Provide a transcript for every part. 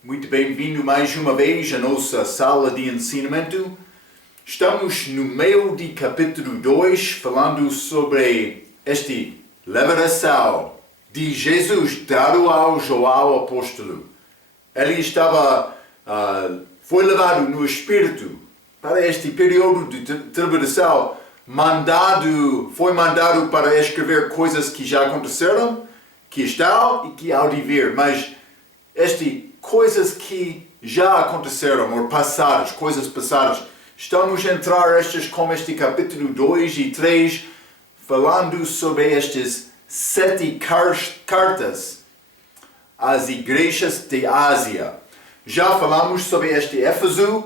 Muito bem-vindo mais uma vez à nossa sala de ensinamento. Estamos no meio de capítulo 2, falando sobre este revelação de Jesus dado ao João apóstolo. Ele foi levado no Espírito para este período de tribulação, foi mandado para escrever coisas que já aconteceram, que estão e que há de vir, mas coisas que já aconteceram, ou passadas, coisas passadas. Estamos a entrar como este capítulo 2 e 3, falando sobre estas 7 cartas às igrejas de Ásia. Já falamos sobre este Éfeso,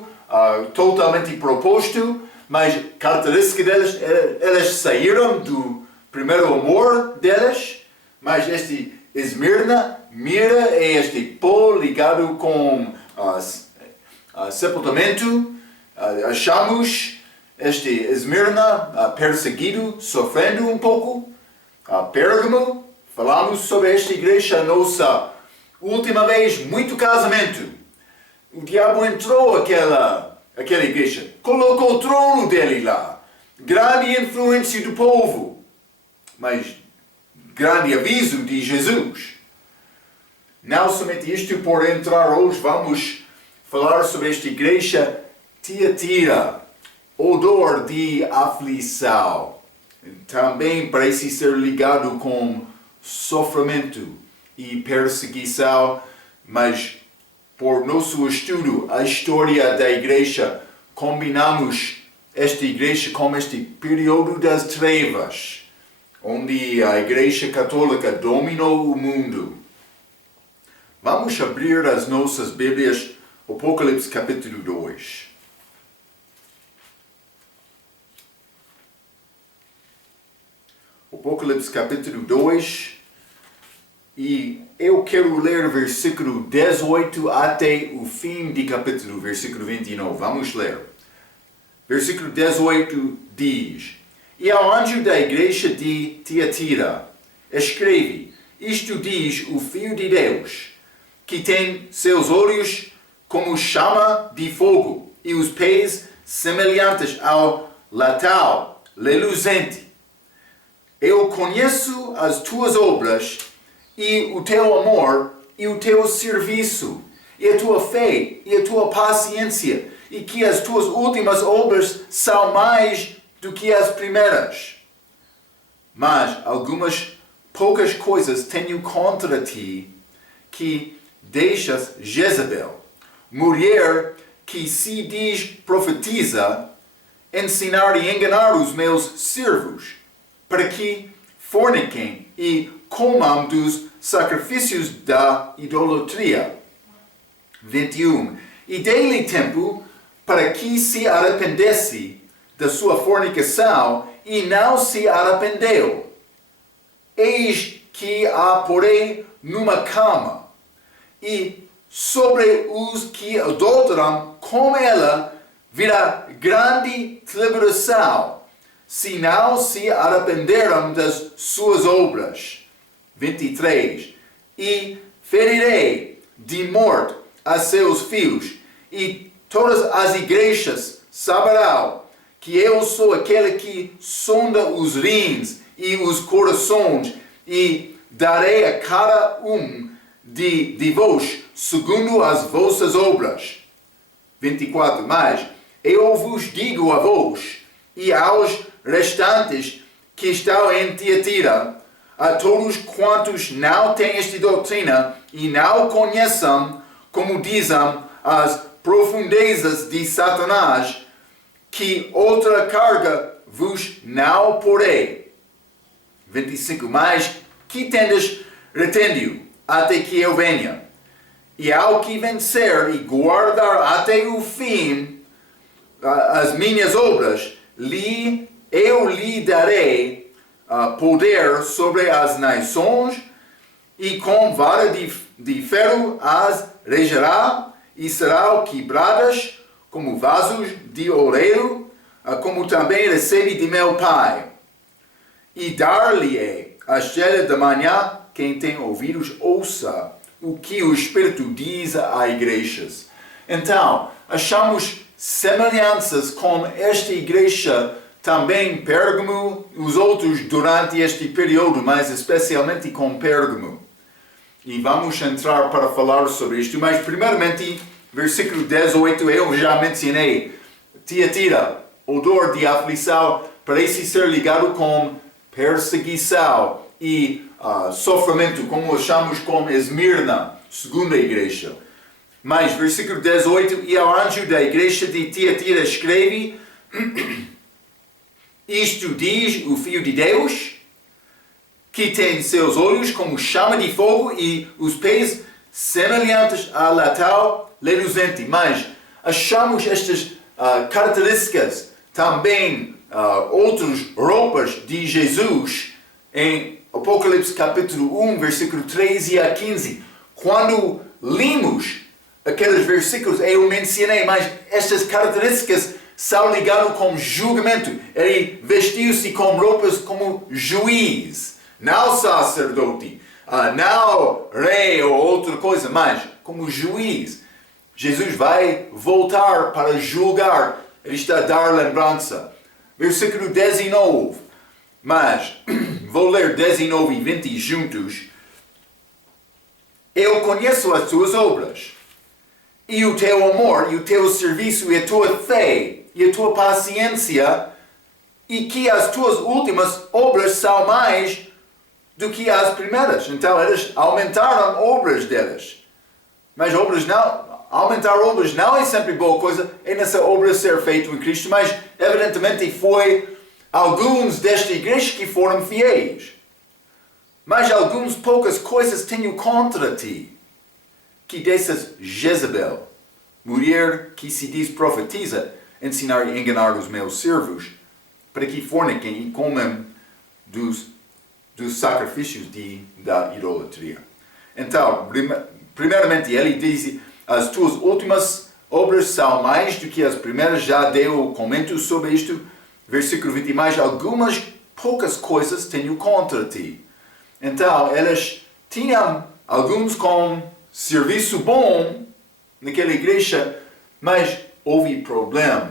totalmente proposto, mas característica deles, elas saíram do primeiro amor deles, mas este Esmirna, mira é este pó ligado com sepultamento. Achamos este Esmirna perseguido, sofrendo um pouco. Pérgamo, falamos sobre esta igreja nossa última vez, muito casamento. O diabo entrou naquela igreja, colocou o trono dele lá, grande influência do povo, mas grande aviso de Jesus. Não somente isto, por entrar hoje, vamos falar sobre esta igreja Tiatira, odor de aflição. Também parece ser ligado com sofrimento e perseguição, mas por nosso estudo, a história da igreja, combinamos esta igreja com este período das trevas, onde a Igreja Católica dominou o mundo. Vamos abrir as nossas Bíblias, Apocalipse capítulo 2. Apocalipse capítulo 2, e eu quero ler versículo 18 até o fim do capítulo, versículo 29. Vamos ler. Versículo 18 diz: E ao anjo da igreja de Tiatira, escreve: Isto diz o Filho de Deus, que tem seus olhos como chama de fogo, e os pés semelhantes ao latão reluzente. Eu conheço as tuas obras, e o teu amor, e o teu serviço, e a tua fé, e a tua paciência, e que as tuas últimas obras são mais do que as primeiras. Mas algumas poucas coisas tenho contra ti, que deixas Jezabel, mulher que se diz profetiza, ensinar e enganar os meus servos, para que forniquem e comam dos sacrifícios da idolatria. 21. E dei-lhe tempo para que se arrependesse da sua fornicação, e não se arrependeu. Eis que a porei numa cama, e sobre os que adulteram com ela virá grande tribulação, se não se arrependeram das suas obras. 23. E ferirei de morte a seus filhos, e todas as igrejas saberão que eu sou aquele que sonda os rins e os corações, e darei a cada um de vós segundo as vossas obras. 24. Mas eu vos digo a vós e aos restantes que estão em Tiatira, a todos quantos não têm esta doutrina e não conheçam, como dizem, as profundezas de Satanás, que outra carga vos não porei. 25. Mas que tendes retende-o até que eu venha. E ao que vencer e guardar até o fim as minhas obras, eu lhe darei poder sobre as nações, e com vara de ferro as regerá, e serão quebradas como vasos de oleiro, como também recebe de meu Pai. E dar-lhe-ei a estrela da manhã. Quem tem ouvidos, ouça o que o Espírito diz a igrejas. Então, achamos semelhanças com esta igreja também Pérgamo, os outros durante este período, mas especialmente com Pérgamo. E vamos entrar para falar sobre isto, mas primeiramente, versículo 18, eu já mencionei, Tiatira, odor de aflição, parece ser ligado com perseguição e sofrimento, como achamos com Esmirna, segunda igreja. Mas, versículo 18, e ao anjo da igreja de Tiatira escreve, isto diz o Filho de Deus, que tem seus olhos como chama de fogo e os pés semelhantes a latão reluzente. Mas achamos estas características também, outras roupas de Jesus em Apocalipse capítulo 1, versículo 13 a 15. Quando lemos aqueles versículos, eu mencionei, mas estas características são ligadas com julgamento. Ele vestiu-se com roupas como juiz, não sacerdote, não rei ou outra coisa, mas como juiz. Jesus vai voltar para julgar. Ele está a dar lembrança. Versículo 19. Mas, vou ler 19 e 20 juntos. Eu conheço as tuas obras, e o teu amor, e o teu serviço, e a tua fé, e a tua paciência, e que as tuas últimas obras são mais do que as primeiras. Então, eles aumentaram obras delas. Mas aumentar obras não é sempre boa coisa, é nessa obra ser feita em Cristo, mas evidentemente foi alguns desta igreja que foram fiéis. Mas algumas poucas coisas tenho contra ti, que dessas Jezabel, mulher que se diz profetiza, ensinar e enganar os meus servos, para que forniquem e comam dos sacrifícios da idolatria. Então, primeiramente ele diz, as tuas últimas obras são mais do que as primeiras, já deu comentários sobre isto, versículo 20, mais algumas poucas coisas tenho contra ti. Então, eles tinham alguns com serviço bom naquela igreja, mas houve problema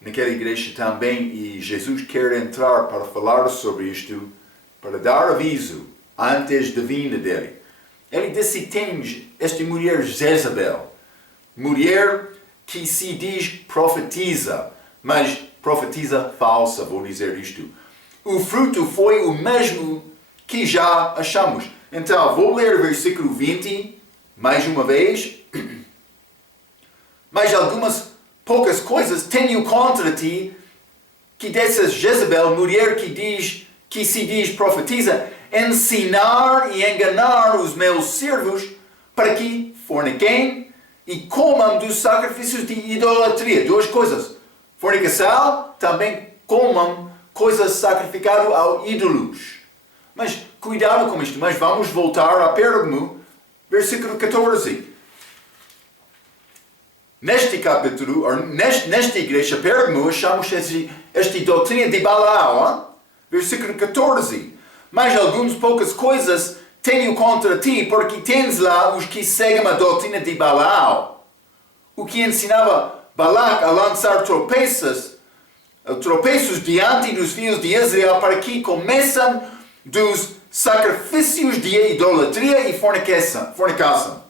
naquela igreja também e Jesus quer entrar para falar sobre isto, para dar aviso antes da vinda dele. Ele disse, tem esta mulher Jezabel, mulher que se diz profetiza, mas profetiza falsa, vou dizer isto. O fruto foi o mesmo que já achamos. Então, vou ler o versículo 20, mais uma vez. Mas algumas poucas coisas tenho contra ti, que dessas Jezabel, mulher que se diz profetiza, ensinar e enganar os meus servos para que forniquem e comam dos sacrifícios de idolatria. Duas coisas. Fornicação, também comam coisas sacrificadas aos ídolos. Mas cuidado com isto, mas vamos voltar a Pérgamo, versículo 14. Neste capítulo, nesta igreja Pérgamo, achamos esta doutrina de Balaão, versículo 14. Mas algumas poucas coisas tenho contra ti, porque tens lá os que seguem a doutrina de Balaão, o que ensinava Balac a lançar tropeços diante dos filhos de Israel para que comessem dos sacrifícios de idolatria e fornicação.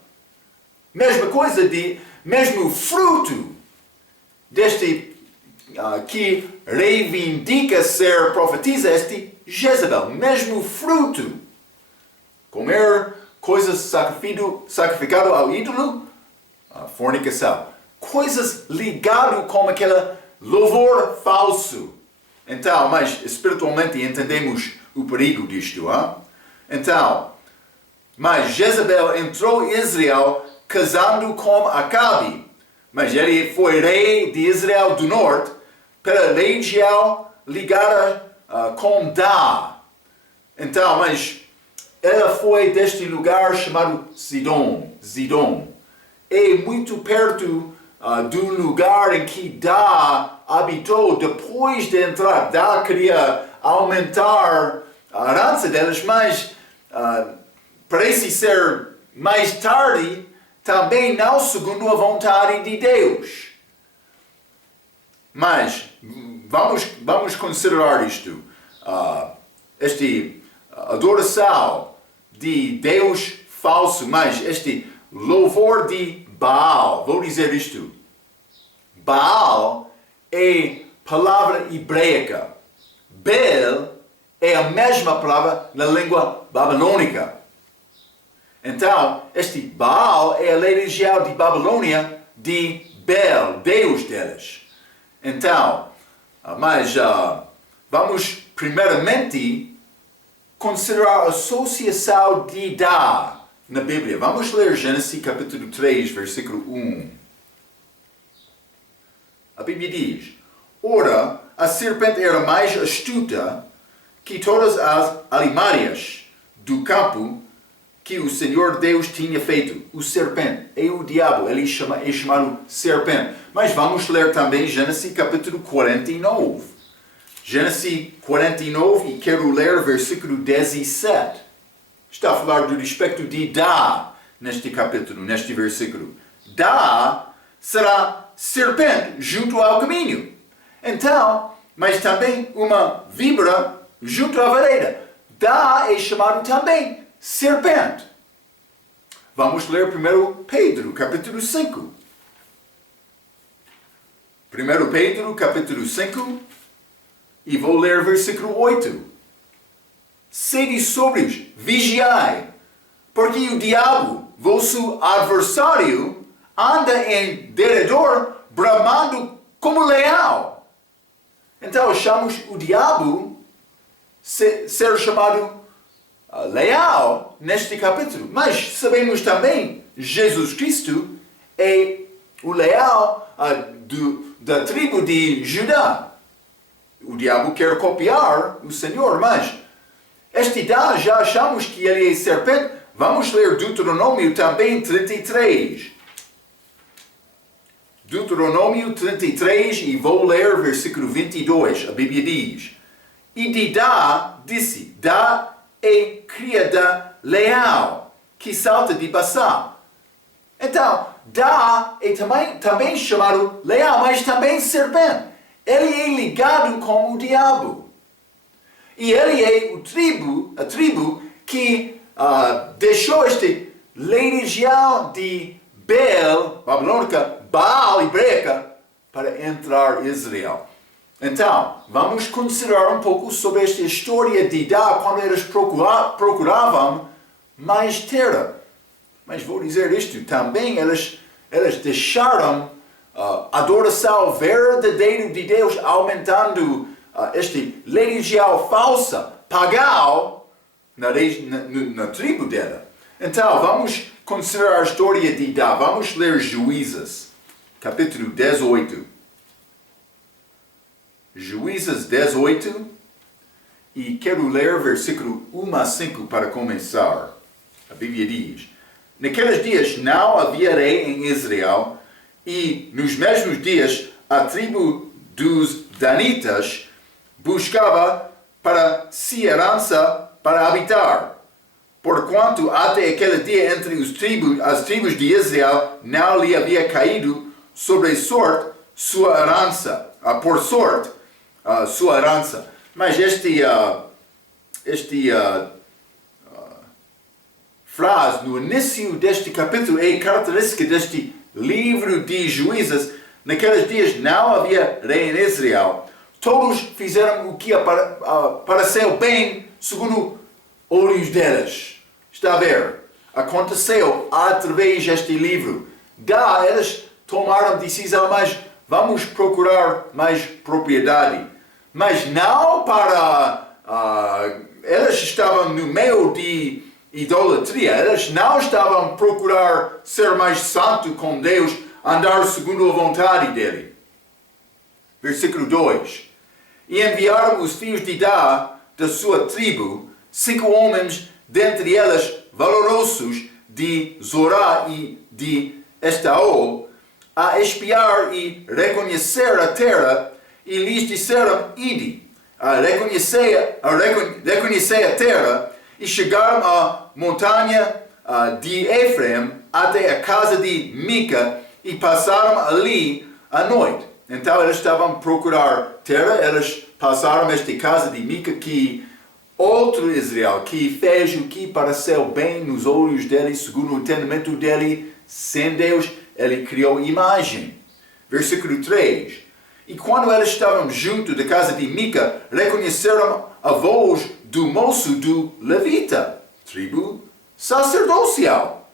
Mesma coisa, mesmo fruto deste que reivindica ser profetiza, este Jezabel, mesmo fruto. Comer coisas sacrificadas ao ídolo, fornicação. Coisas ligadas com aquele louvor falso. Então, mas espiritualmente entendemos o perigo disto. Então, mas Jezabel entrou em Israel casando com Acabe. Mas ele foi rei de Israel do norte pela região ligada com Dá. Então, mas ela foi deste lugar chamado Zidom. É muito perto do lugar em que Dá habitou depois de entrar. Dá queria aumentar a herança deles, mas parece ser mais tarde, também não segundo a vontade de Deus. Mas vamos considerar isto. Adoração de Deus falso, mas este louvor de Baal. Vou dizer isto. Baal é palavra hebraica. Bel é a mesma palavra na língua babilônica. Então, este Baal é a religião de Babilônia de Bel, Deus deles. Então, vamos primeiramente considerar a associação de Dá na Bíblia. Vamos ler Gênesis capítulo 3, versículo 1. A Bíblia diz: Ora, a serpente era mais astuta que todas as alimárias do campo que o Senhor Deus tinha feito. O serpente é o diabo, ele é chamado serpente. Mas vamos ler também Gênesis capítulo 49. Gênesis 49 e quero ler versículo 17. Está a falar do respeito de Dá neste capítulo, neste versículo. Dá será serpente junto ao caminho. Então, mas também uma víbora junto à vareira. Dá é chamado também serpente. Vamos ler primeiro Pedro, capítulo 5. 1 Pedro, capítulo 5, e vou ler versículo 8. Sede sóbrios, vigiai, porque o diabo, vosso adversário, anda em derredor, bramando como leão. Então, achamos o diabo ser chamado leal neste capítulo. Mas sabemos também Jesus Cristo é o leal da tribo de Judá. O diabo quer copiar o Senhor, mas este Dá já achamos que ele é serpente. Vamos ler Deuteronômio também 33. Deuteronômio 33 e vou ler versículo 22. A Bíblia diz: E de Dá disse: Dá é criada leal, que salta de Bassá. Então, Dá é também chamado leal, mas também serpente. Ele é ligado com o diabo. E ele é a tribo que deixou este religião de Bel, babilônica, Baal hebraica, para entrar em Israel. Então, vamos considerar um pouco sobre esta história de Dá, quando eles procuravam mais terra. Mas vou dizer isto, também eles deixaram a adoração verdadeira de Deus, aumentando esta religião falsa, pagã, na tribo dela. Então, vamos considerar a história de Dá. Vamos ler Juízes, capítulo 18. Juízes 18, e quero ler versículo 1 a 5 para começar. A Bíblia diz: Naqueles dias não havia rei em Israel, e nos mesmos dias a tribo dos Danitas buscava para si herança para habitar. Porquanto até aquele dia entre as tribos de Israel não lhe havia caído sobre sorte sua herança, por sorte sua herança. Mas este frase no início deste capítulo é característica deste livro de Juízes. Naqueles dias não havia rei em Israel. Todos fizeram o que pareceu bem segundo olhos deles. Está a ver? Aconteceu através deste livro. Eles tomaram decisão, mas vamos procurar mais propriedade. Mas não para... eles estavam no meio de idolatria. Eles não estavam a procurar ser mais santo com Deus, andar segundo a vontade dele. Versículo 2. E enviaram os filhos de Dá, da sua tribo, 5 homens, dentre eles valorosos, de Zorá e de Estaol, a espiar e reconhecer a terra, e lhes disseram: Ide, reconhecer a terra, e chegaram à montanha de Efraim até a casa de Mica e passaram ali a noite. Então eles estavam a procurar terra, eles passaram esta casa de Mica, que outro Israel que fez o que pareceu bem nos olhos dele, segundo o entendimento dele, sem Deus, ele criou imagem. Versículo 3. E quando eles estavam junto da casa de Mica, reconheceram a voz do moço do Levita, tribo sacerdocial.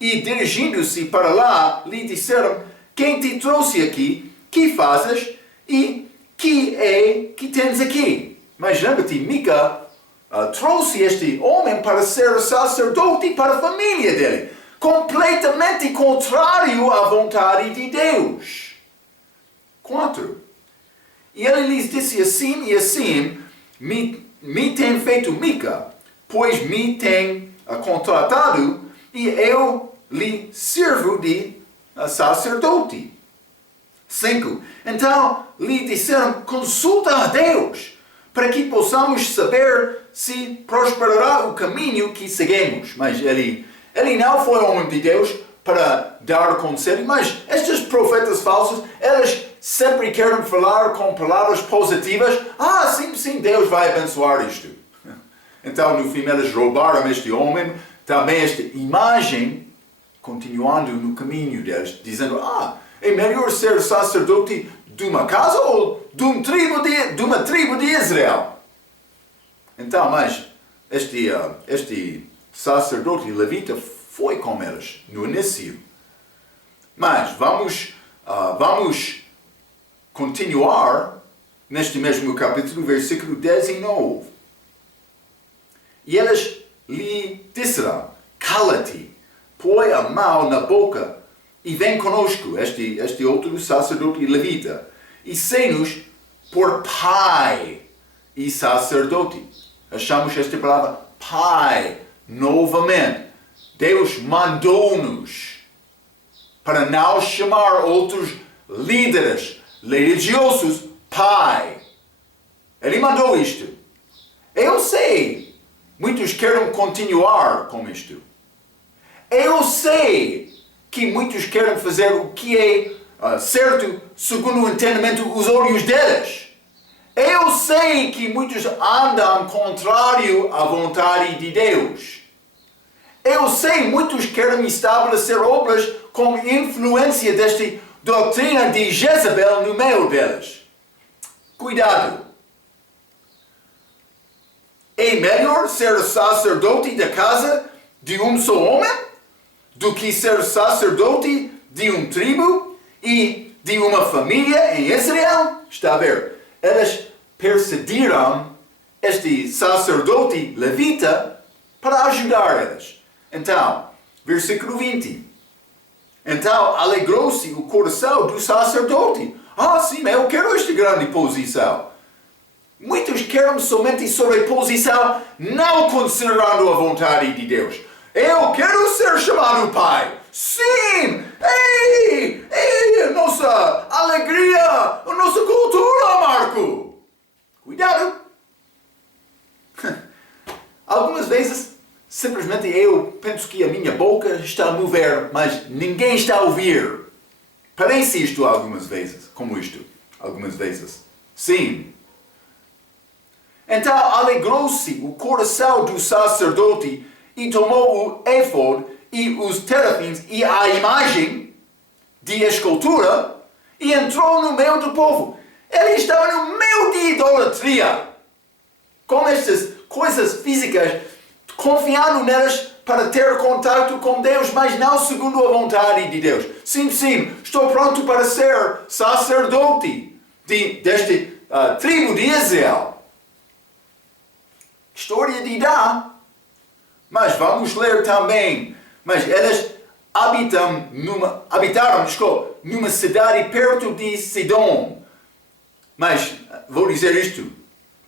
E dirigindo-se para lá, lhe disseram: quem te trouxe aqui? Que fazes? E que é que tens aqui? Mas lembra-te, Mica trouxe este homem para ser sacerdote para a família dele, completamente contrário à vontade de Deus. 4. E ele lhes disse: assim e assim me tem feito Mica, pois me tem contratado, e eu lhe sirvo de sacerdote. 5. Então lhe disseram: consulta a Deus, para que possamos saber se prosperará o caminho que seguimos. Mas ele não foi homem de Deus para dar conselho, mas estes profetas falsos, eles sempre querem falar com palavras positivas. Sim, Deus vai abençoar isto. Então, no fim, eles roubaram este homem, também esta imagem, continuando no caminho deles, dizendo: é melhor ser sacerdote de uma casa ou de uma tribo de Israel. Então, mas este sacerdote levita foi com eles no início. Mas vamos continuar neste mesmo capítulo, versículo 19. E eles lhe disseram: cala-te, põe a mão na boca e vem conosco, este outro sacerdote levita, e sei-nos por pai e sacerdote. Achamos esta palavra pai novamente. Deus mandou-nos para não chamar outros líderes religiosos pai. Ele mandou isto. Eu sei, muitos querem continuar com isto. Eu sei que muitos querem fazer o que é certo segundo o entendimento dos olhos deles. Eu sei que muitos andam contrário à vontade de Deus. Eu sei, muitos querem estabelecer obras com influência desta doutrina de Jezabel no meio deles. Cuidado! É melhor ser sacerdote da casa de um só homem do que ser sacerdote de uma tribo e de uma família em Israel? Está a ver? Eles perseguiram este sacerdote levita para ajudar eles. Então, versículo 20. Então alegrou-se o coração do sacerdote. Sim, eu quero esta grande posição. Muitos querem somente sobre posição, não considerando a vontade de Deus. Eu quero ser chamado pai. Sim! Ei, a nossa alegria, a nossa cultura, Marco. Cuidado. Algumas vezes, simplesmente eu penso que a minha boca está a mover, mas ninguém está a ouvir. Parece isto algumas vezes, como isto. Algumas vezes. Sim. Então alegrou-se o coração do sacerdote e tomou o éfode e os terafins e a imagem de escultura e entrou no meio do povo. Ele estava no meio de idolatria, com estas coisas físicas, confiando nelas para ter contato com Deus, mas não segundo a vontade de Deus. Sim, estou pronto para ser sacerdote deste tribo de Israel. História de Dá. Mas vamos ler também. Mas eles habitaram numa cidade perto de Sidom. Mas vou dizer isto,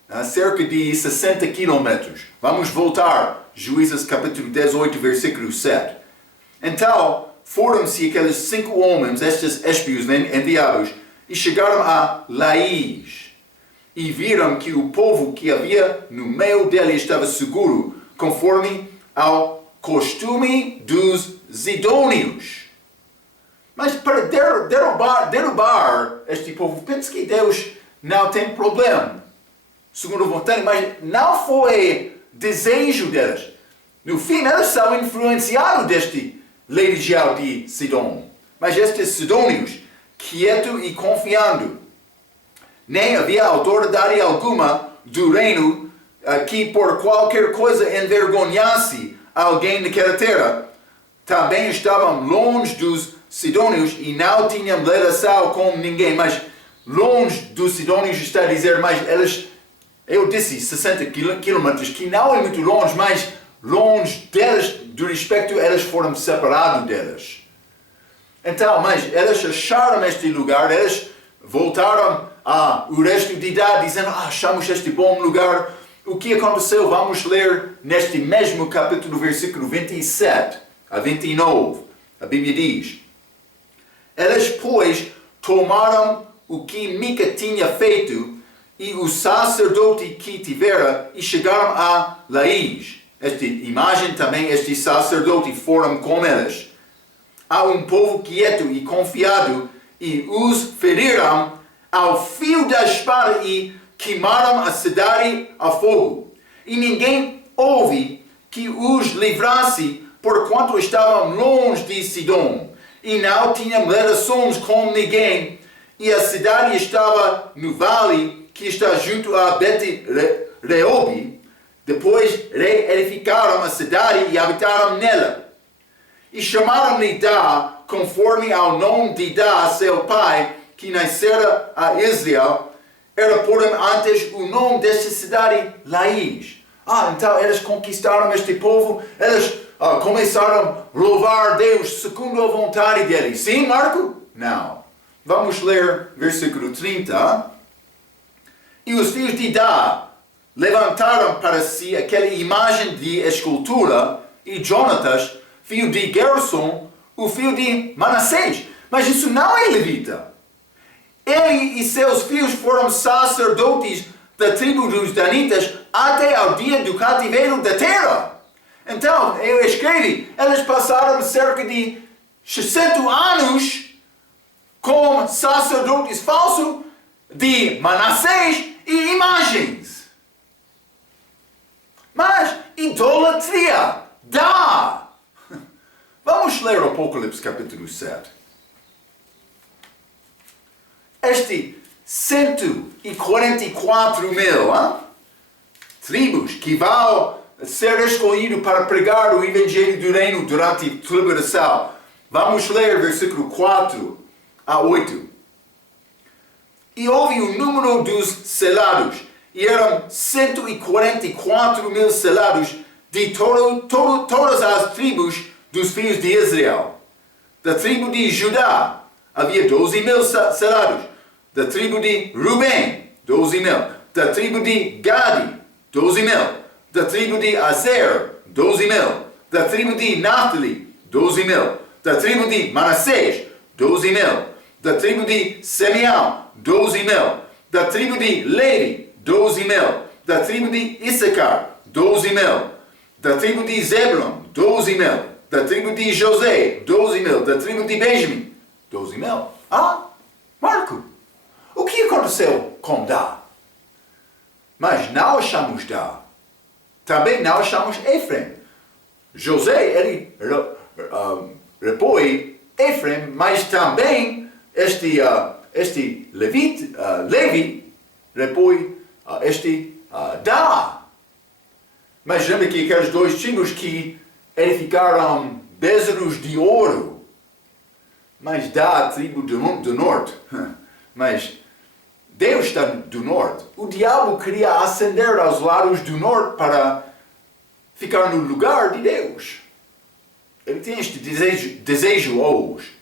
a cerca de 60 quilômetros. Vamos voltar. Juízes capítulo 18, versículo 7. Então foram-se aqueles 5 homens, estes espios enviados, e chegaram a Laís. E viram que o povo que havia no meio dele estava seguro, conforme ao costume dos zidônios. Mas para derrubar este povo, penso que Deus não tem problema, segundo a vontade, mas não foi desejo deles. No fim, eles são influenciados deste legião de Sidom. Mas estes sidônios, quieto e confiando, nem havia autoridade alguma do reino que por qualquer coisa envergonhasse alguém naquela terra. Também estavam longe dos sidônios e não tinham relação com ninguém. Mas longe dos sidônios está a dizer, mas eles, eu disse 60 quilômetros, que não é muito longe, mas longe deles, do respeito, eles foram separados deles. Então, mas eles acharam este lugar, eles voltaram ao resto de idade, dizendo, achamos este bom lugar. O que aconteceu? Vamos ler neste mesmo capítulo, versículo 27 a 29. A Bíblia diz, eles, pois, tomaram o que Mica tinha feito e o sacerdote que tivera e chegaram a Laís. Esta imagem também, este sacerdote foram com eles. A um povo quieto e confiado e os feriram ao fio da espada e queimaram a cidade a fogo. E ninguém houve que os livrasse, porquanto estavam longe de Sidom, e não tinham relações com ninguém, e a cidade estava no vale que está junto a Bet-Reob. Depois reedificaram a cidade e habitaram nela. E chamaram-lhe Dá, conforme ao nome de Dá, seu pai, que nascera a Israel. Era, porém, antes o nome desta cidade, Laís. Então eles conquistaram este povo, eles começaram a louvar Deus segundo a vontade dele. Sim, Marco? Não. Vamos ler versículo 30. E os filhos de Dá levantaram para si aquela imagem de escultura, e Jonatas, filho de Gerson, o filho de Manassés. Mas isso não é levita. Ele e seus filhos foram sacerdotes da tribo dos Danitas até ao dia do cativeiro da terra. Então, eu escrevi, eles passaram cerca de 60 anos como sacerdotes falsos de Manassés e imagens. Mas, idolatria, dá. Vamos ler o Apocalipse capítulo 7. Este 144 mil tribos que vão ser escolhidos para pregar o Evangelho do Reino durante a tribulação. Vamos ler versículo 4 a 8. E houve o número dos selados, e eram 144 mil selados de todas as tribos dos filhos de Israel. Da tribo de Judá havia 12 mil selados. Da tribo de Rubem, 12 mil. Da tribo de Gadi, 12 mil. Da tribo de Aser, 12 mil. Da tribo de Naphtali, 12 mil. Da tribo de Manassés, 12 mil. Da tribo de Simeão, 12 mil. Da tribo de Levi, 12 mil. Da tribo de Issacar, 12 mil. Da tribo de Zebulon, 12 mil. Da tribo de José, 12 mil. Da tribo de Benjamim, 12 mil. Marco, o que aconteceu com Dá? Mas não achamos Dá. Também não achamos Efraim. José, ele repõe Efraim, mas também este Levi repõe este Dá. Mas lembra que aqueles dois tribos que edificaram bezerros de ouro. Mas Dá, a tribo do norte. Mas Deus está do norte. O diabo queria ascender aos lados do norte para ficar no lugar de Deus. Ele tem este desejo hoje.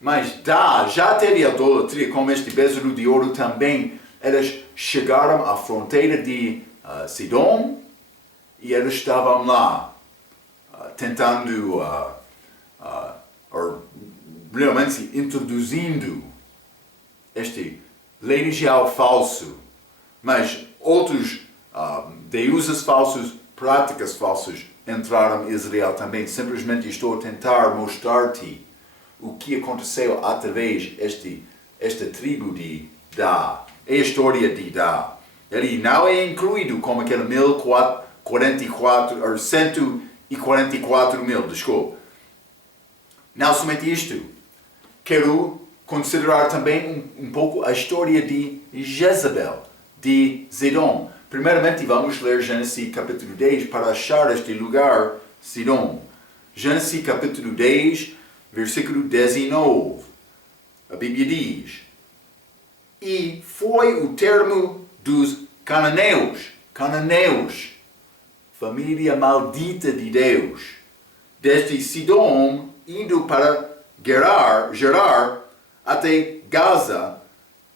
Mas Dá já teve idolatria, como este bezerro de ouro também. Eles chegaram à fronteira de Sidom e eles estavam lá tentando, realmente introduzindo este religião falso, mas outros deuses falsos, práticas falsas entraram em Israel também. Simplesmente estou a tentar mostrar-te o que aconteceu através esta tribo de Dá. É a história de Dá. Ele não é incluído como aquele 144 mil, desculpa. Não somente isto. Quero considerar também um pouco a história de Jezabel, de Zidom. Primeiramente vamos ler Gênesis capítulo 10 para achar este lugar, Sidom. Gênesis capítulo 10, versículo 19. A Bíblia diz: E foi o termo dos cananeus, família maldita de Deus, desde Sidom indo para Gerar até Gaza,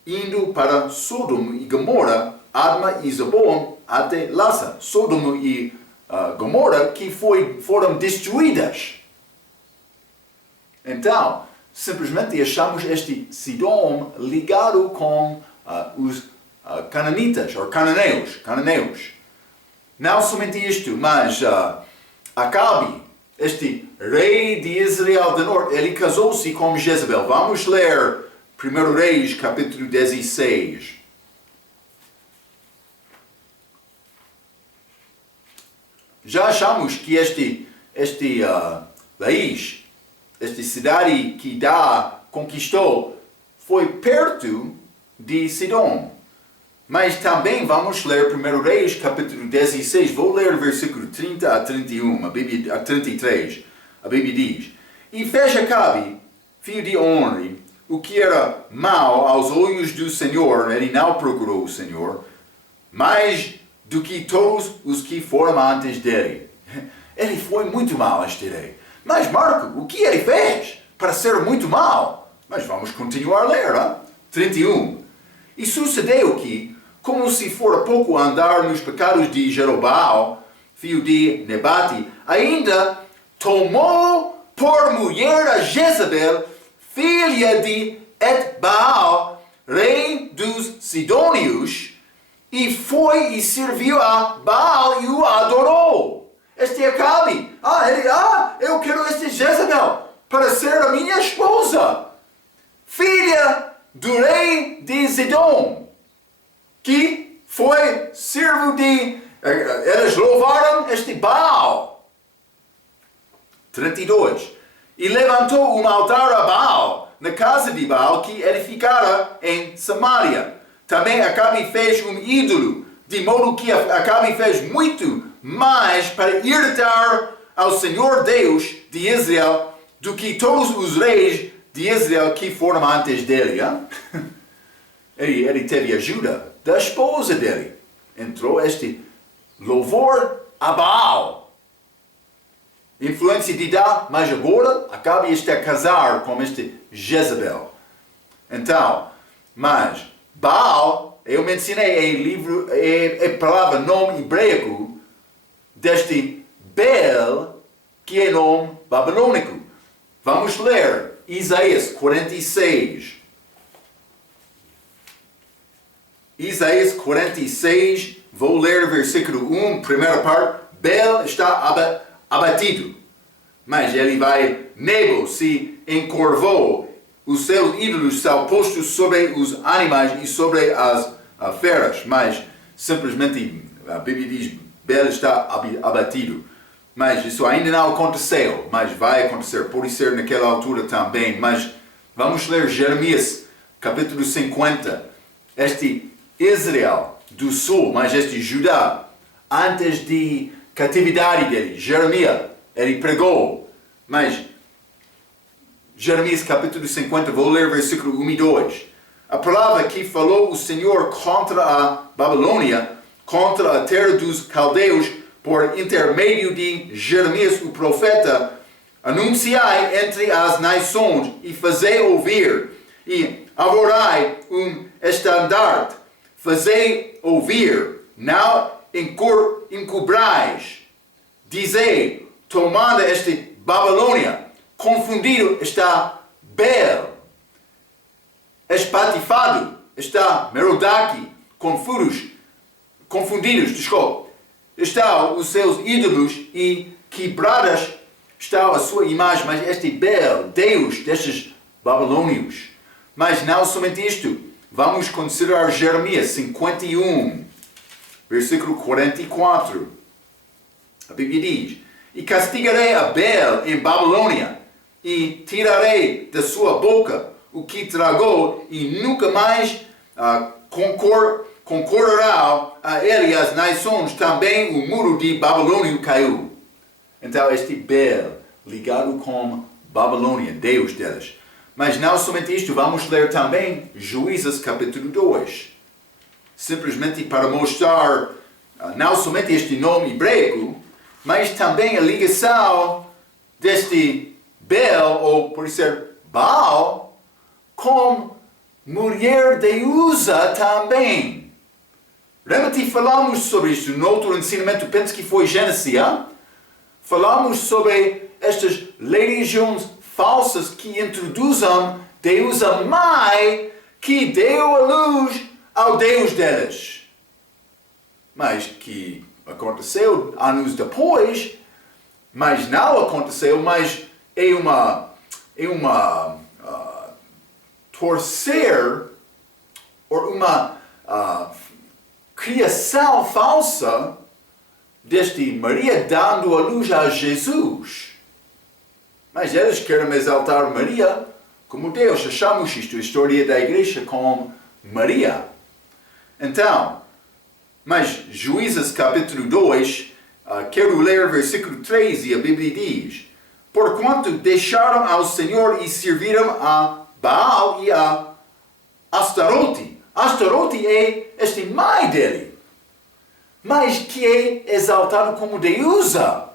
indo para Sodoma e Gomorra, Adma e Zebon até Lasa. Sodoma e Gomorra que foram destruídas. Então, simplesmente achamos este Sidom ligado com os cananitas, ou cananeus. Não somente isto, mas Acabe, este rei de Israel do Norte, ele casou-se com Jezabel. Vamos ler 1 Reis, capítulo 16. Já achamos que este país, esta cidade que Dá conquistou, foi perto de Sidom. Mas também vamos ler 1 Reis, capítulo 16. Vou ler versículo 30 a 31, a 33. A Bíblia diz: E fez Acabe, filho de Onri, o que era mau aos olhos do Senhor. Ele não procurou o Senhor, mais do que todos os que foram antes dele. Ele foi muito mau, este rei. Mas Marco, o que ele fez para ser muito mau? Mas vamos continuar a ler, hein? 31. E sucedeu que, como se fora pouco andar nos pecados de Jeroboão, filho de Nebate, ainda tomou por mulher a Jezabel, filha de Etbaal, rei dos Sidônios, e foi e serviu a Baal e o adorou. Este Acabe, eu quero este Jezabel para ser a minha esposa, filha do rei de Sidom, que foi servo de... Eles louvaram este Baal. 32. E levantou um altar a Baal na casa de Baal que edificara em Samaria. Também Acabe fez um ídolo, de modo que Acabe fez muito mais para irritar ao Senhor Deus de Israel do que todos os reis de Israel que foram antes dele. Ele teve ajuda da esposa dele. Entrou este louvor a Baal. Influência de Dá, mas agora Acabe está a casar com este Jezabel. Então, mas Baal, eu mencionei em livro, é a palavra nome hebraico deste Bel, que é nome babilônico. Vamos ler Isaías 46. Isaías 46, vou ler o versículo 1, primeira parte. Bel está abatido, mas ele Nebo se encorvou. Os seus ídolos são postos sobre os animais e sobre as feras, mas simplesmente a Bíblia diz Bel está abatido. Mas isso ainda não aconteceu, mas vai acontecer, pode ser naquela altura também. Mas vamos ler Jeremias, capítulo 50. Este Israel do sul, mas este Judá, antes de catividade dele, Jeremias, ele pregou. Mas Jeremias capítulo 50, vou ler versículo 1 e 2. A palavra que falou o Senhor contra a Babilônia, contra a terra dos caldeus, por intermédio de Jeremias o profeta, anunciai entre as nações e fazei ouvir, e arvorai um estandarte, fazei ouvir, não encobrais. Dizei, tomada esta Babilônia, confundido está Bel, espatifado está Merodach, confundidos, estão os seus ídolos e quebradas está a sua imagem, mas este Bel, Deus destes babilônios. Mas não somente isto. Vamos considerar Jeremias 51, versículo 44. A Bíblia diz: E castigarei a Bel em Babilônia, e tirarei da sua boca o que tragou, e nunca mais concorrerá a ele as nações. Também o muro de Babilônia caiu. Então este Bel, ligado com Babilônia, Deus delas. Mas não somente isto, vamos ler também Juízes capítulo 2. Simplesmente para mostrar não somente este nome hebraico, mas também a ligação deste Bel, ou por ser Baal, com mulher de Uza também. Lembra-te, falamos sobre isto no outro ensinamento, penso que foi Gênesis, hein? Falamos sobre estas religiões falsas que introduzem Deus a mãe que deu a luz ao Deus delas. Mas que aconteceu anos depois, mas não aconteceu, mas é uma torcer, ou uma criação falsa deste Maria dando a luz a Jesus. Mas eles querem exaltar Maria como Deus. Achamos isto, a história da igreja com Maria. Então, mas Juízes capítulo 2, quero ler versículo 13, a Bíblia diz: Porquanto deixaram ao Senhor e serviram a Baal e a Astarote. Astarote é este mãe dele, mas que é exaltado como deusa.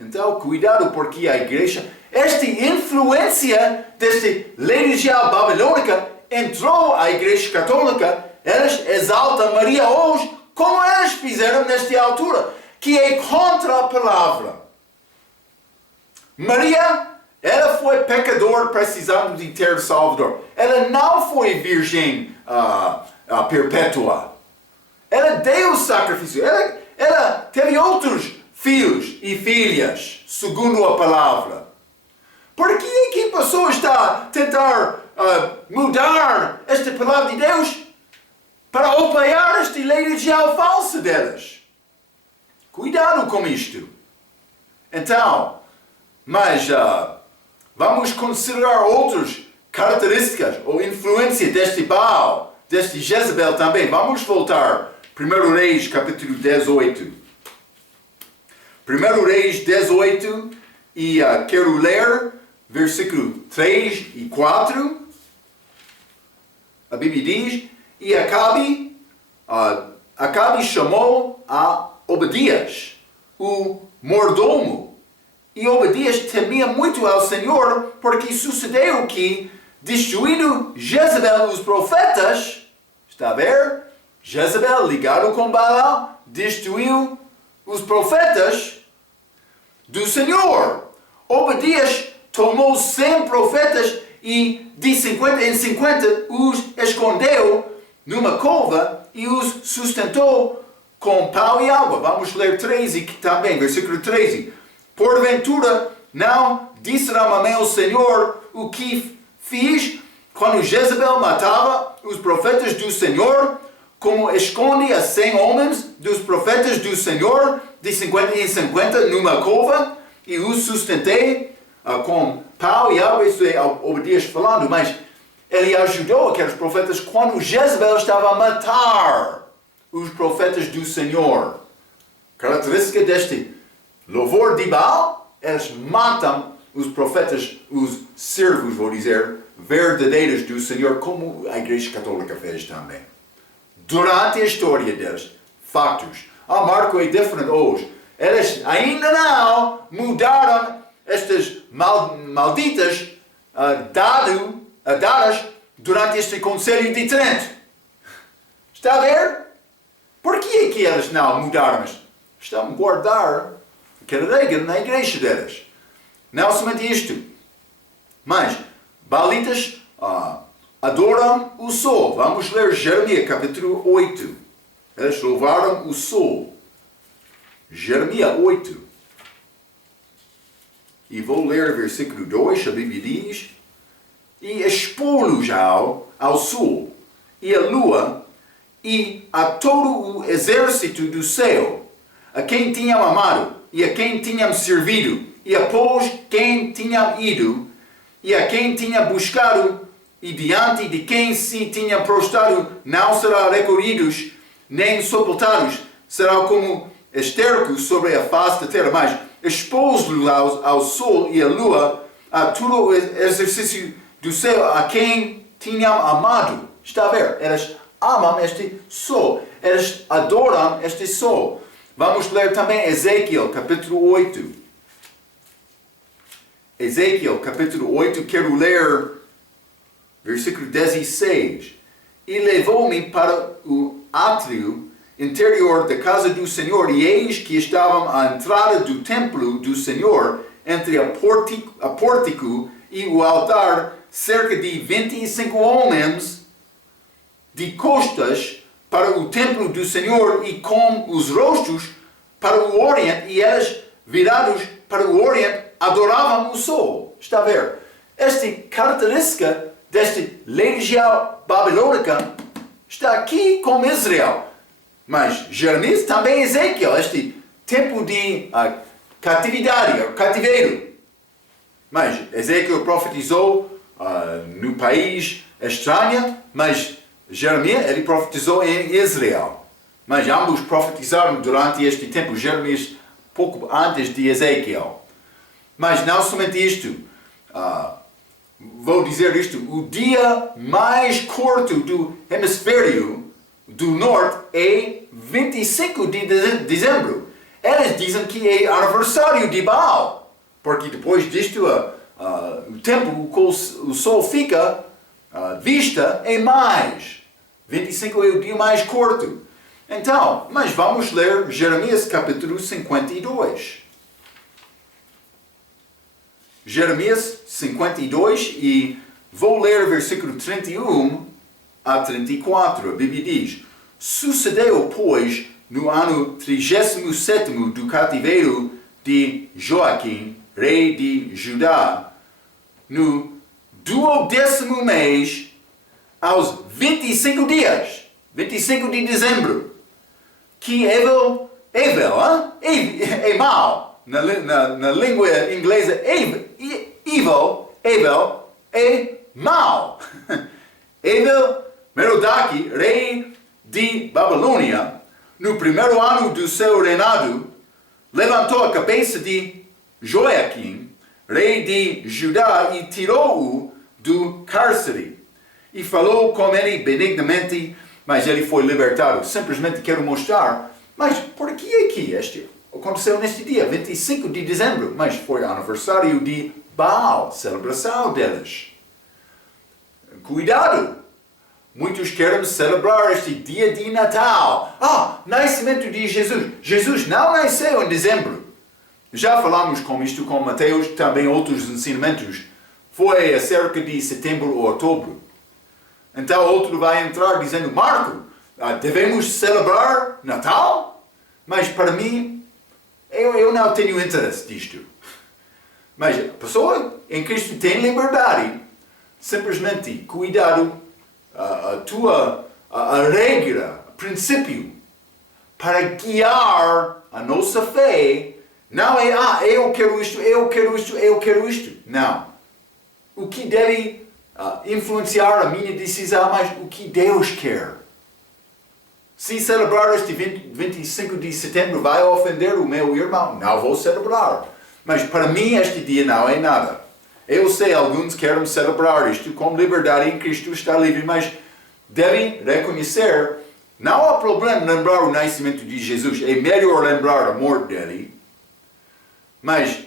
Então, cuidado, porque a igreja, esta influência desta religião babilônica entrou à igreja católica. Eles exaltam Maria hoje, como eles fizeram nesta altura, que é contra a palavra. Maria, ela foi pecadora precisando de ter Salvador. Ela não foi virgem perpétua. Ela deu sacrifício. Ela teve outros filhos e filhas, segundo a palavra. Por que a pessoa está a tentar mudar esta palavra de Deus para apoiar esta religião falsa delas? Cuidado com isto. Então, mas vamos considerar outras características ou influência deste Baal, deste Jezebel também. Vamos voltar. 1 Reis, capítulo 18. 1 Reis 18, e quero ler versículo 3 e 4. A Bíblia diz: E Acabe chamou a Obadias, o mordomo. E Obadias temia muito ao Senhor, porque sucedeu que, destruindo Jezebel os profetas, está a ver? Jezebel, ligado com Baal, destruiu os profetas do Senhor. Obadias tomou 100 profetas e de 50 em 50 os escondeu numa cova e os sustentou com pão e água. Vamos ler 13 também, versículo 13. Porventura não disseram ao Senhor o que fiz quando Jezebel matava os profetas do Senhor, como esconde a 100 homens dos profetas do Senhor de 50 em 50 numa cova, e os sustentei com pão e água. Isso é Obadias falando, mas ele ajudou aqueles profetas quando Jezebel estava a matar os profetas do Senhor. Característica deste louvor de Baal, eles matam os profetas, os servos, vou dizer, verdadeiros do Senhor, como a Igreja Católica fez também. Durante a história deles, factos. Marco é diferente hoje. Eles ainda não mudaram estas malditas dadas durante este Conselho de Trento. Está a ver? Por que é que eles não mudaram? Estão a guardar aquela regra na igreja deles. Não somente isto, mas baalitas adoram o sol. Vamos ler Jeremias capítulo 8. Eles louvaram o sol. Jeremias 8. e vou ler o versículo 2, a Bíblia diz, e expô-los ao sol, e à lua, e a todo o exército do céu, a quem tinham amado, e a quem tinham servido, e após quem tinham ido, e a quem tinha buscado, e diante de quem se tinha prostrado, não será recolhidos, nem sepultados, será como esterco sobre a face da terra, mas expôs-los ao sol e à lua, a todo o exercício do céu, a quem tinham amado. Está a ver? Eles amam este sol, eles adoram este sol. Vamos ler também Ezequiel, capítulo 8. Ezequiel, capítulo 8, quero ler versículo 16. E levou-me para o átrio interior da casa do Senhor, e eis que estavam à entrada do templo do Senhor, entre a pórtico e o altar, cerca de 25 homens de costas para o templo do Senhor, e com os rostos para o oriente, e eles virados para o oriente, adoravam o sol. Está a ver? Esta característica desta legião babilônica está aqui com Israel. Mas Jeremias também Ezequiel, este tempo de catividade, cativeiro. Mas Ezequiel profetizou no país estranho, mas Jeremias ele profetizou em Israel. Mas ambos profetizaram durante este tempo, Jeremias pouco antes de Ezequiel. Mas não somente isto, vou dizer isto, o dia mais curto do hemisfério do norte é 25 de dezembro. Eles dizem que é aniversário de Baal, porque depois disto o tempo que o sol fica vista é mais. 25 é o dia mais curto. Então, mas vamos ler Jeremias capítulo 52. Jeremias 52 e vou ler o versículo 31 a 34. A Bíblia diz: Sucedeu, pois, no ano 37º do cativeiro de Joaquim, rei de Judá, no 12º mês, aos 25 dias, 25 de dezembro, que Evel é mal, na língua inglesa, Evel é mal. Evel Merodach, rei de Babilônia, no primeiro ano do seu reinado, levantou a cabeça de Joaquim, rei de Judá, e tirou-o do cárcere. E falou com ele benignamente, mas ele foi libertado. Simplesmente quero mostrar, mas por que é que este aconteceu neste dia, 25 de dezembro? Mas foi aniversário de Baal, celebração deles. Cuidado! Muitos querem celebrar este dia de Natal. Nascimento de Jesus. Jesus não nasceu em dezembro. Já falamos com isto com Mateus, também outros ensinamentos. Foi a cerca de setembro ou outubro. Então outro vai entrar dizendo: Marco, devemos celebrar Natal? Mas para mim, eu não tenho interesse disto. Mas a pessoa em Cristo tem liberdade. Simplesmente cuidado a regra, princípio, para guiar a nossa fé. Não é, eu quero isto, eu quero isto, eu quero isto. Não. O que deve influenciar a minha decisão, mas o que Deus quer. Se celebrar este 25 de setembro vai ofender o meu irmão, não vou celebrar. Mas para mim este dia não é nada. Eu sei, alguns querem celebrar isto com liberdade em Cristo está livre, mas devem reconhecer, não há problema lembrar o nascimento de Jesus, é melhor lembrar a morte dele, mas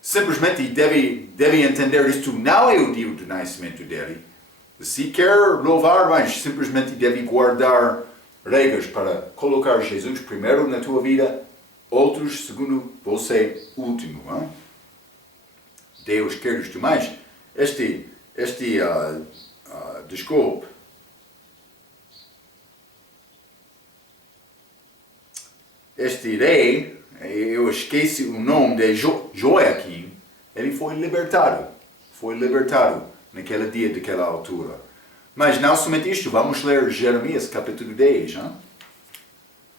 simplesmente deve entender isto não é o dia do nascimento dele. Se quer louvar, mas simplesmente deve guardar regras para colocar Jesus primeiro na tua vida, outros segundo você último. Hein? Deus quer isto, mas desculpe, este rei, eu esqueci o nome de Joaquim, Ele foi libertado naquele dia, daquela altura. Mas não somente isto, vamos ler Jeremias capítulo 10. Hein?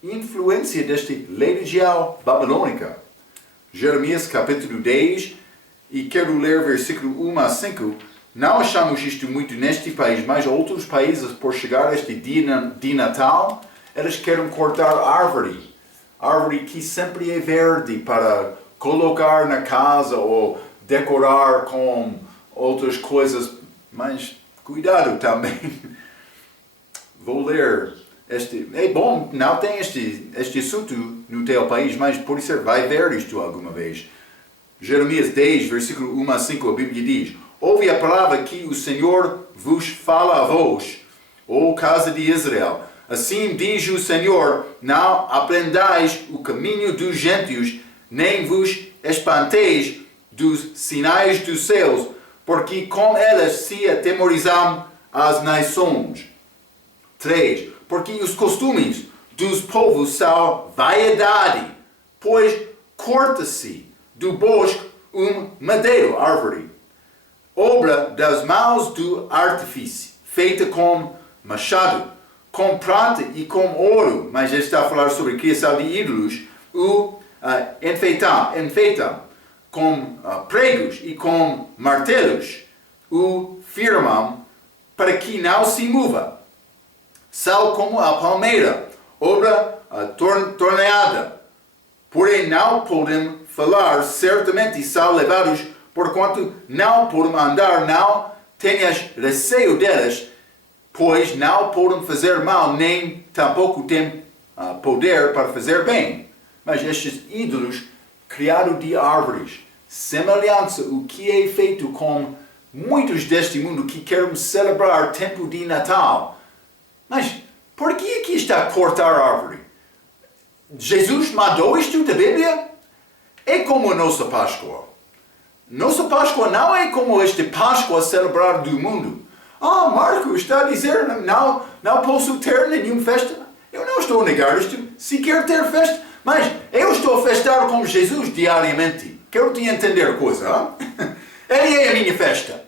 Influência desta lei regial babilônica. Jeremias capítulo 10, e quero ler versículo 1 a 5. Não achamos isto muito neste país, mas outros países, por chegar a este dia de Natal, eles querem cortar árvore que sempre é verde, para colocar na casa ou decorar com outras coisas, mas cuidado também. Vou ler este. É bom, não tem este assunto no teu país, mas por isso vai ver isto alguma vez. Jeremias 10, versículo 1 a 5, a Bíblia diz: ouve a palavra que o Senhor vos fala a vós, ó casa de Israel. Assim diz o Senhor: não aprendais o caminho dos gentios, nem vos espanteis dos sinais dos céus, porque com elas se atemorizam as nações. 3. Porque os costumes dos povos são vaidade, pois corta-se do bosque madeiro, árvore, obra das mãos do artífice, feita com machado, com prata e com ouro, mas ele está a falar sobre a criação de ídolos, enfeitam com pregos e com martelos, o firmam para que não se mova. São como a palmeira, obra torneada, porém não podem falar, certamente são levados, porquanto não podem andar, não tenhas receio delas, pois não podem fazer mal, nem tampouco têm poder para fazer bem. Mas estes ídolos, criados de árvores, semelhança o que é feito com muitos deste mundo que querem celebrar o tempo de Natal. Mas por que aqui está a cortar a árvore? Jesus mandou isto da Bíblia? É como a nossa Páscoa. Nossa Páscoa não é como esta Páscoa celebrada do mundo. Marco está a dizer, não posso ter nenhuma festa. Eu não estou a negar isto. Se quer ter festa, mas eu estou a festar com Jesus diariamente. Quero te entender coisa. Ele é a minha festa.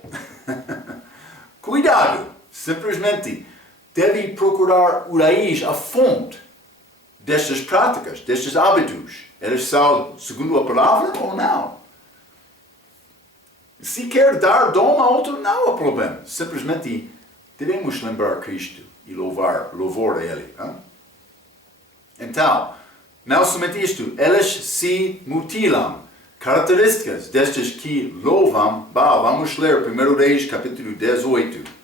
Cuidado, simplesmente deve procurar o raiz, a fonte destas práticas, destes hábitos. Eles são segundo a palavra ou não? Se quer dar dom a outro, não há problema. Simplesmente devemos lembrar Cristo e louvor a Ele. Hein? Então, não somente isto, elas se mutilam. Características destas que louvam Baal. Vamos ler 1 Reis capítulo 18.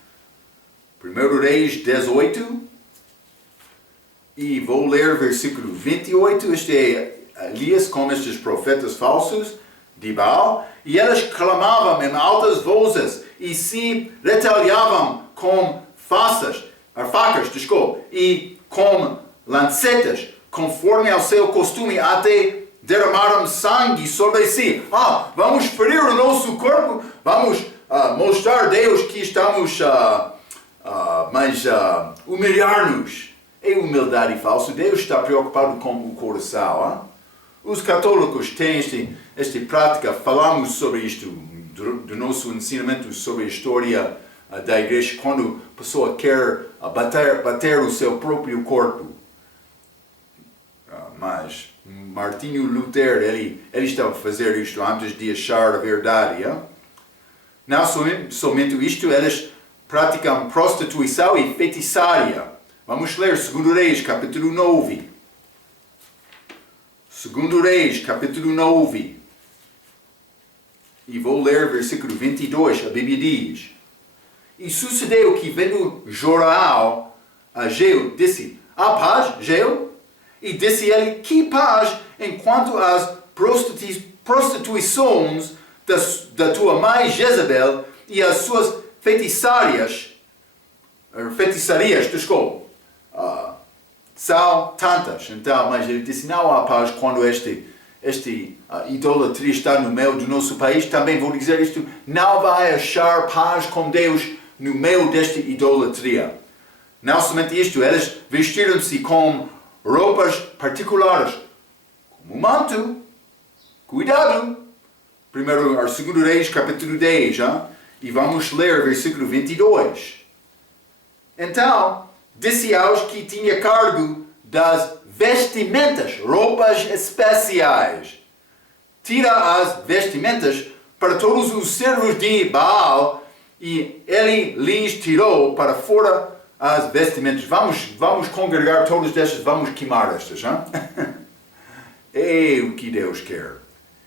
1 Reis 18. E vou ler versículo 28. Este é Elias com estes profetas falsos de Baal. E elas clamavam em altas vozes e se retaliavam com facas, e com lancetas, conforme ao seu costume, até derramaram sangue sobre si. Vamos ferir o nosso corpo, vamos mostrar a Deus que estamos humilhar-nos. É humildade falsa. Deus está preocupado com o coração. Os católicos têm esta prática, falamos sobre isto, do nosso ensinamento sobre a história da igreja, quando a pessoa quer bater o seu próprio corpo. Mas Martinho Lutero, ele estava a fazer isto antes de achar a verdade. Não somente isto, eles praticam prostituição e feitiçaria. Vamos ler 2 Reis, capítulo 9. 2 Reis, capítulo 9. E vou ler versículo 22, a Bíblia diz: E sucedeu que, vendo Jorão a Jeu, disse: Há paz, Jeu? E disse ele: Que paz, enquanto as prostituições da tua mãe Jezabel e as suas feitiçarias, são tantas. Então, mas ele disse: não há paz quando este idolatria está no meio do nosso país. Também vou dizer isto: não vai achar paz com Deus no meio desta idolatria. Não somente isto, eles vestiram-se com roupas particulares, como manto. Cuidado! Primeiro, 2 Reis, capítulo 10, e vamos ler versículo 22. Então, disse aos que tinha cargo das vestimentas, roupas especiais. Tira as vestimentas para todos os servos de Baal, e ele lhes tirou para fora as vestimentas. Vamos congregar todas estas, vamos queimar estas, É o que Deus quer.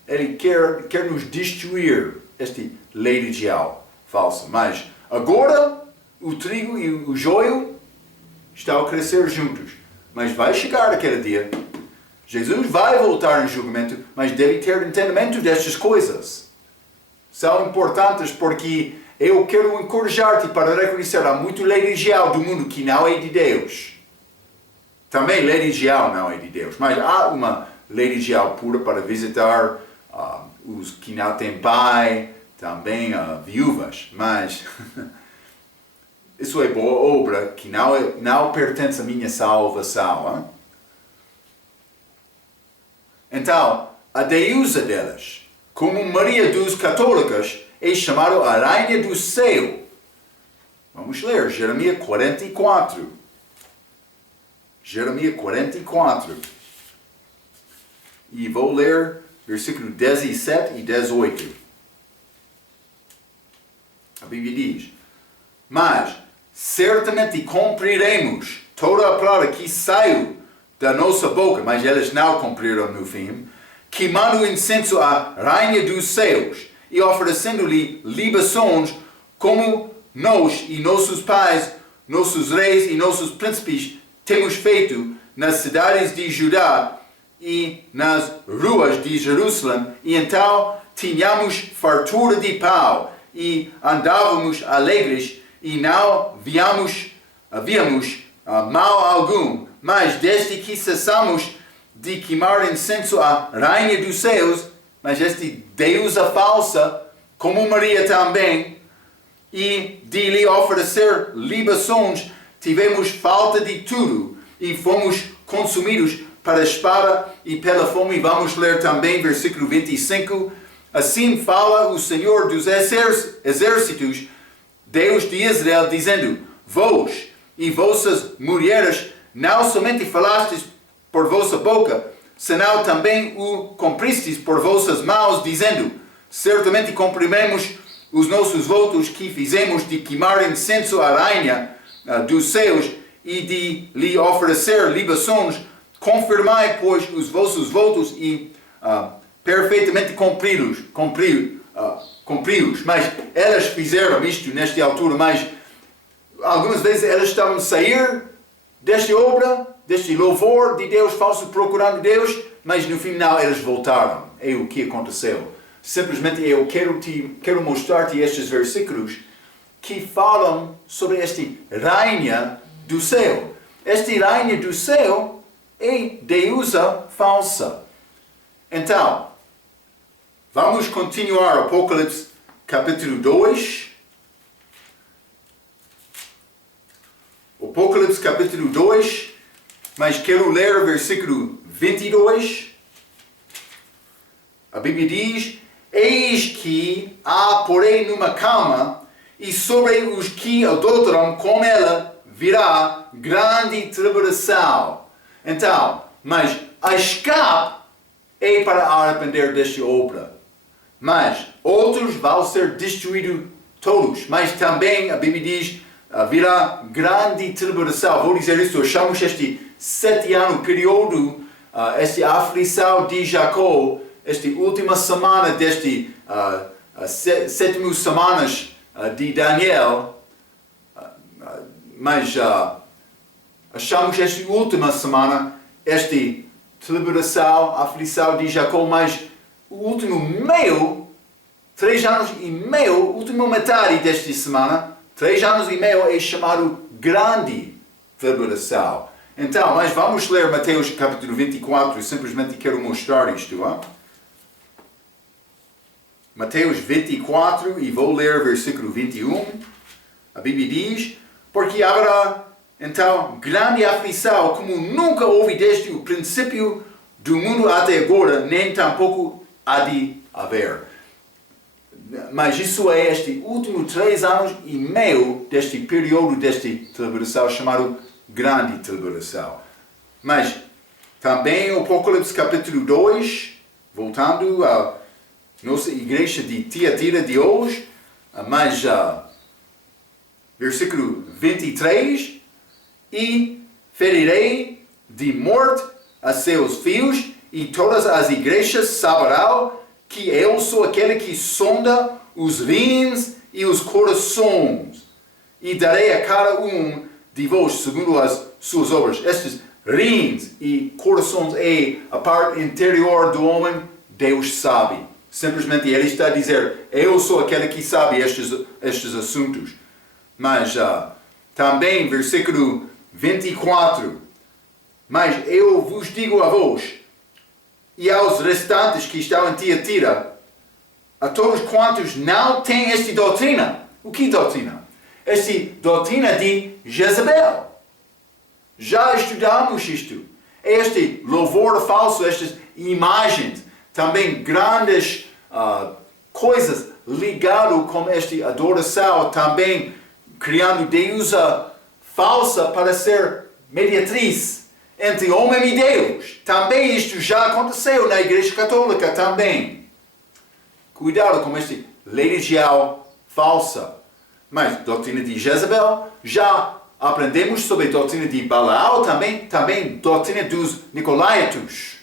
Ele quer nos destruir, este lei regial falsa. Mas agora o trigo e o joio estão a crescer juntos. Mas vai chegar aquele dia. Jesus vai voltar em julgamento, mas deve ter entendimento destas coisas. São importantes porque eu quero encorajar-te para reconhecer há muito lei regial do mundo que não é de Deus. Também lei regial não é de Deus, mas há uma lei regial pura para visitar os que não têm pai, também viúvas, mas isso é boa obra que não pertence à minha salvação. Então, a deusa delas, como Maria dos Católicos, é chamada a Rainha do Céu. Vamos ler Jeremias 44. Jeremias 44. E vou ler versículo 17 e 18. A Bíblia diz: mas certamente cumpriremos toda a palavra que saiu da nossa boca, mas eles não cumpriram no fim, queimando incenso à Rainha dos Céus e oferecendo-lhe libações, como nós e nossos pais, nossos reis e nossos príncipes temos feito nas cidades de Judá e nas ruas de Jerusalém. E então tínhamos fartura de pão e andávamos alegres e não víamos mal algum. Mas desde que cessamos de queimar incenso à Rainha dos Céus, mas este deusa falsa, como Maria também, e de lhe oferecer libações, tivemos falta de tudo e fomos consumidos para a espada e pela fome. Vamos ler também versículo 25. Assim fala o Senhor dos exércitos, Deus de Israel, dizendo: vós e vossas mulheres não somente falastes por vossa boca, senão também o cumpristes por vossas mãos, dizendo: certamente cumpriremos os nossos votos que fizemos de queimar incenso à Rainha dos Céus e de lhe oferecer libações. Confirmai, pois, os vossos votos e perfeitamente cumpri-los. Mas elas fizeram isto nesta altura, mas algumas vezes elas estavam a sair desta obra, deste louvor de Deus falso, procurando Deus, mas no final eles voltaram. É o que aconteceu. Simplesmente eu quero mostrar-te estes versículos que falam sobre este Rainha do Céu. Este Rainha do Céu é deusa falsa. Então, vamos continuar Apocalipse capítulo 2. Apocalipse capítulo 2, mas quero ler o versículo 22. A Bíblia diz: eis que há, porém, numa cama, e sobre os que adulteram com ela virá grande tribulação. Então, mas a escape é para arrepender desta obra. Mas outros vão ser destruídos todos. Mas também a Bíblia diz: virá grande tribulação. Vou dizer isso, chamamos este 7 anos período, esta aflição de Jacó, esta última semana deste 7 semanas de Daniel, mas achamos esta última semana, esta tribulação, aflição de Jacó, mas o último meio, 3 anos e meio, última metade desta semana, 3 anos e meio é chamado grande tribulação. Então, mas vamos ler Mateus capítulo 24, simplesmente quero mostrar isto. Mateus 24, e vou ler versículo 21. A Bíblia diz: porque haverá então grande aflição, como nunca houve desde o princípio do mundo até agora, nem tampouco há de haver. Mas isso é este último 3 anos e meio deste período deste tribulação chamado Grande Tribulação. Mas também o Apocalipse capítulo 2, voltando à nossa igreja de Tiatira de hoje, mas versículo 23, e ferirei de morte a seus filhos, e todas as igrejas saberão que eu sou aquele que sonda os rins e os corações, e darei a cada um de vós segundo as suas obras. Estes rins e corações é a parte interior do homem, Deus sabe. Simplesmente ele está a dizer, eu sou aquele que sabe estes assuntos. Mas também, versículo 24, mas eu vos digo a vós, e aos restantes que estão em Tiatira, a todos quantos não têm esta doutrina. O que doutrina? Esta doutrina de Jezabel. Já estudamos isto. Este louvor falso, estas imagens, também grandes coisas ligadas com esta adoração, também criando deusa falsa para ser mediatriz entre homem e Deus. Também isto já aconteceu na Igreja Católica também. Cuidado com esta religião falsa. Mas doutrina de Jezabel, já aprendemos sobre a doutrina de Balaão, também doutrina dos Nicolaitas,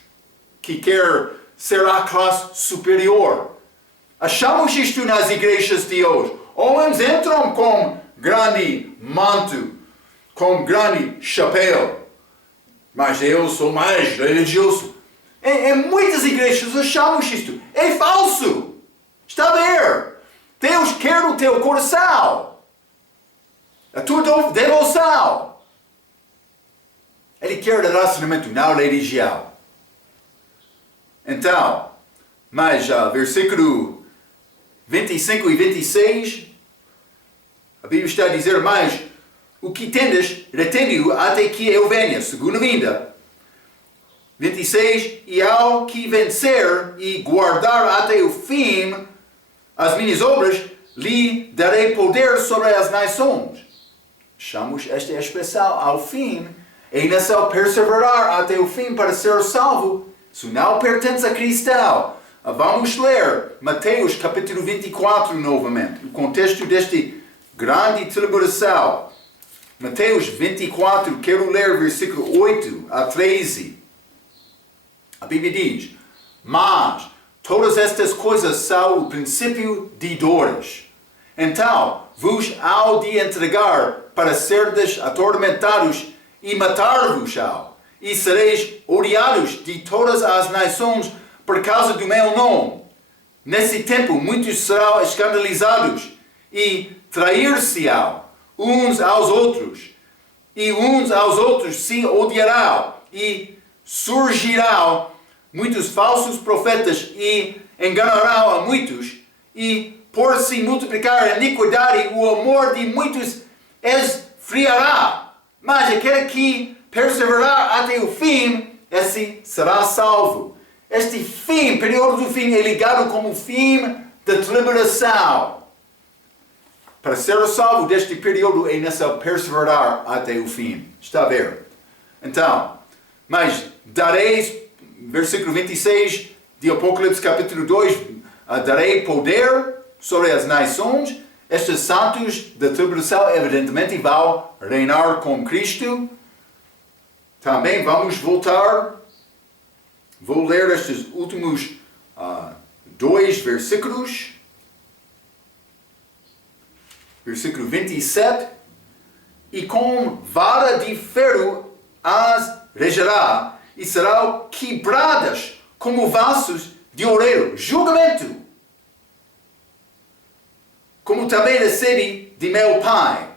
que quer ser a classe superior. Achamos isto nas igrejas de hoje. Homens entram com grande manto, com grande chapéu. Mas eu sou mais religioso. Em muitas igrejas achamos isto. É falso. Está a ver? Deus quer o teu coração. A tua devoção. Ele quer relacionamento, não religião. Então, mas versículo 25 e 26, a Bíblia está a dizer, mas o que tendes, retende-o até que eu venha, segunda vinda. 26, e ao que vencer e guardar até o fim as minhas obras, lhe darei poder sobre as nações. Chamamos esta expressão ao fim, e nessa perseverar até o fim para ser salvo. Isso não pertence a cristão. Vamos ler Mateus capítulo 24 novamente, o contexto deste grande tribulação. Mateus 24, quero ler versículo 8 a 13. A Bíblia diz, mas todas estas coisas são o princípio de dores. Então vos hão de entregar para serdes atormentados e matar-vos-ão. E sereis odiados de todas as nações por causa do meu nome. Nesse tempo muitos serão escandalizados e trair-se-ão uns aos outros. E uns aos outros se odiarão. E surgirão muitos falsos profetas e enganarão a muitos. E por se multiplicar a iniquidade, o amor de muitos esfriará. Mas aquele que perseverar até o fim, esse será salvo. Este fim, período do fim, é ligado como o fim da tribulação. Para ser salvo deste período é necessário perseverar até o fim. Está a ver? Então, mas dareis, versículo 26 de Apocalipse capítulo 2, darei poder sobre as nações. Estes santos da tribulação evidentemente vão reinar com Cristo. Também vamos voltar. Vou ler estes últimos 2 versículos. Versículo 27. E com vara de ferro as regerá, e serão quebradas como vasos de oureiro. Julgamento. Como também recebe de meu Pai.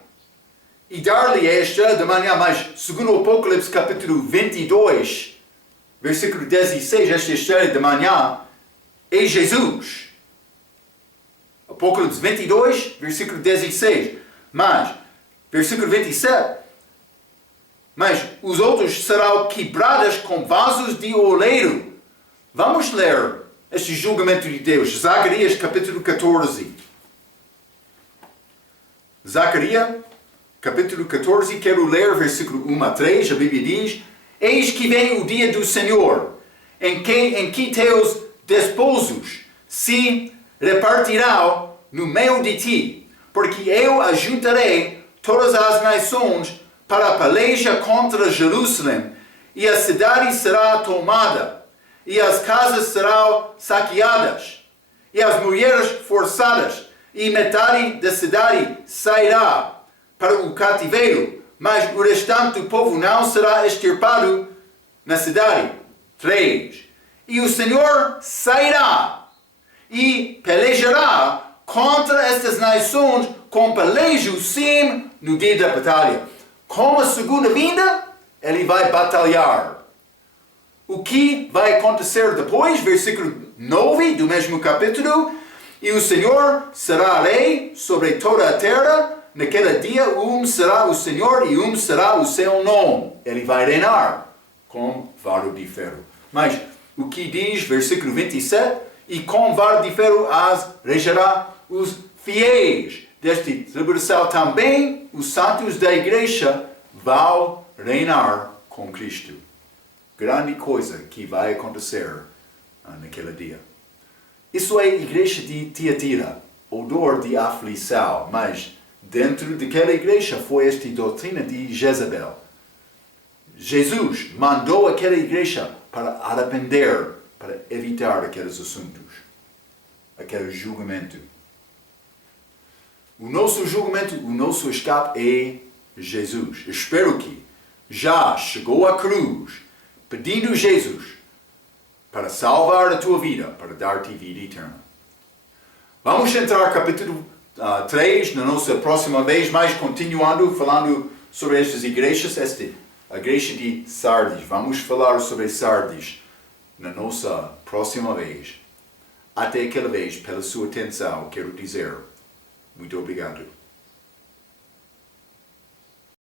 E dar-lhe a estrela da manhã, mas segundo o Apocalipse capítulo 22, versículo 16, esta estrela da manhã é Jesus. Apocalipse 22, versículo 16. Mas, versículo 27, mas os outros serão quebrados com vasos de oleiro. Vamos ler este julgamento de Deus. Zacarias capítulo 14. Zacarias capítulo 14, quero ler versículo 1 a 3, a Bíblia diz: Eis que vem o dia do Senhor, em que teus desposos se repartirão no meio de ti, porque eu ajuntarei todas as nações para a peleja contra Jerusalém, e a cidade será tomada, e as casas serão saqueadas, e as mulheres forçadas, e metade da cidade sairá para o cativeiro, mas o restante do povo não será extirpado na cidade. 3. E o Senhor sairá e pelejará contra estas nações com pelejo, sim, no dia da batalha. Com a segunda vinda, ele vai batalhar. O que vai acontecer depois? Versículo 9 do mesmo capítulo. E o Senhor será rei sobre toda a terra. Naquele dia, será o Senhor e será o seu nome. Ele vai reinar com vara de ferro. Mas o que diz, versículo 27, e com vara de ferro as regerá os fiéis deste tribulação. Também os santos da igreja vão reinar com Cristo. Grande coisa que vai acontecer naquele dia. Isso é a igreja de Tiatira, odor de aflição, mas dentro daquela igreja foi esta doutrina de Jezabel. Jesus mandou aquela igreja para arrepender, para evitar aqueles assuntos, aquele julgamento. O nosso julgamento, o nosso escape é Jesus. Espero que já chegou à cruz, pedindo Jesus para salvar a tua vida, para dar-te vida eterna. Vamos entrar no capítulo 3, na nossa próxima vez, mas continuando falando sobre estas igrejas, a igreja de Sardes. Vamos falar sobre Sardes na nossa próxima vez. Até aquela vez, pela sua atenção, quero dizer muito obrigado.